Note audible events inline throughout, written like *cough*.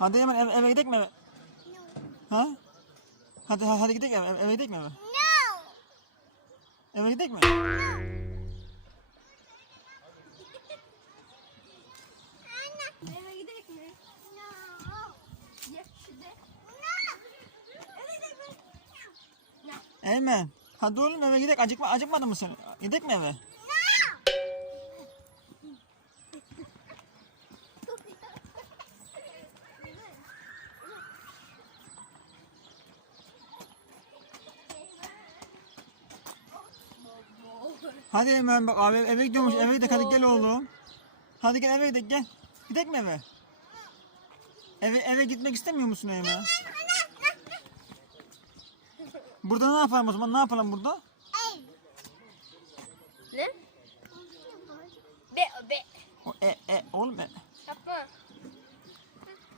Hadi hemen eve, eve gidelim mi eve? Ha? Hadi ha- hadi gidelim eve, eve gidelim mi? No. Eve gidelim mi? No. No. Eve mi? No. Hadi oğlum eve gidelim. Acıkma, acıkmadın mı sen? Gidelim mi eve? Hadi Eymen bak abi eve gidiyormuş. Eve gidelim hadi gel oğlum. Hadi gel eve gidelim gel. Gidelim mi eve? Eve, eve gitmek istemiyor musun Eymen? Burada ne yapalım o zaman? Ne yapalım burada? Ne? Be be. O, e, e, oğlum e. Yapma.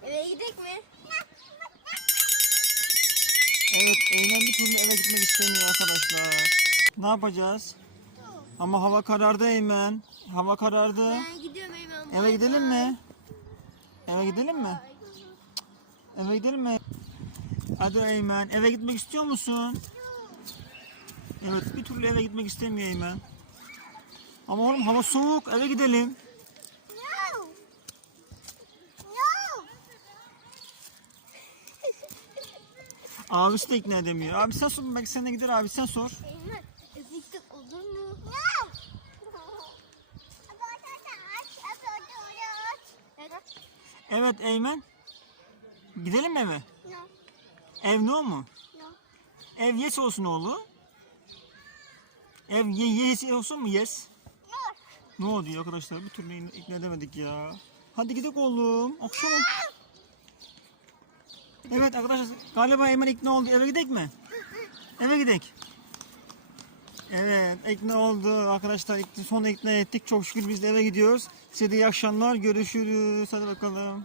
Eve gidelim mi? Evet Eymen bir türlü eve gitmek istemiyor arkadaşlar. Ne yapacağız? Ama hava karardı Eymen. Hava karardı. Ben gidiyorum Eymen. Eve gidelim mi? Eve gidelim mi? Eve gidelim mi? Hadi Eymen. Eve gitmek istiyor musun? Evet bir türlü eve gitmek istemiyor Eymen. Ama oğlum hava soğuk. Eve gidelim. No. No. *laughs* Abisi de ikna edemiyor. Abi sen sor. Belki sen de gider abi sen sor. Eymen. Eve gittik olur mu? No. Evet Eymen. Gidelim mi eve? No. Ev ne o mu? No. Ev yes olsun oğlu. Ev ye yes olsun mu yes? No. Ne oldu ya arkadaşlar? Bir türlü ikna edemedik ya. Hadi gidelim oğlum. Akşam. Evet arkadaşlar galiba Eymen ikna oldu. Eve gidelim mi? Eve gidelim. Evet ikna oldu arkadaşlar. Sonra ikna ettik. Çok şükür biz de eve gidiyoruz. Size de iyi akşamlar. Görüşürüz. Hadi bakalım.